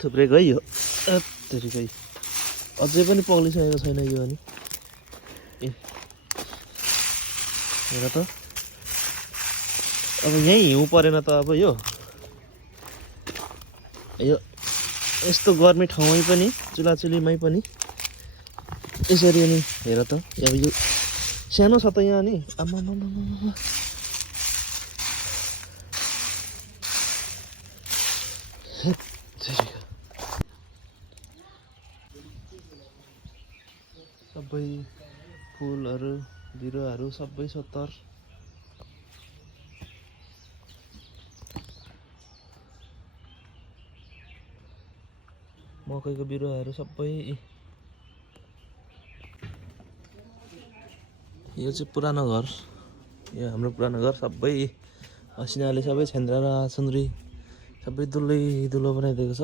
थुप्रै गयो अत्तेरी अझै पनि पग्लिसकेको छैन यो अनि ए हेर त अब यहीँ हिउँ परेन त अब यो यस्तो गर्मी ठाउँमै पनि चुलाचुलीमै पनि यसरी अनि हेर त अब यो सानो छ त यहाँ नि आम्मामामामा सबै फुलहरू बिरुवाहरू सबै सत्तर मकैको बिरुवाहरू सबै यो चाहिँ पुरानो घर यो हाम्रो पुरानो घर सबै असिनाले सबै छेन्द्रा र सुन्द्री सबै दुलो बनाइदिएको छ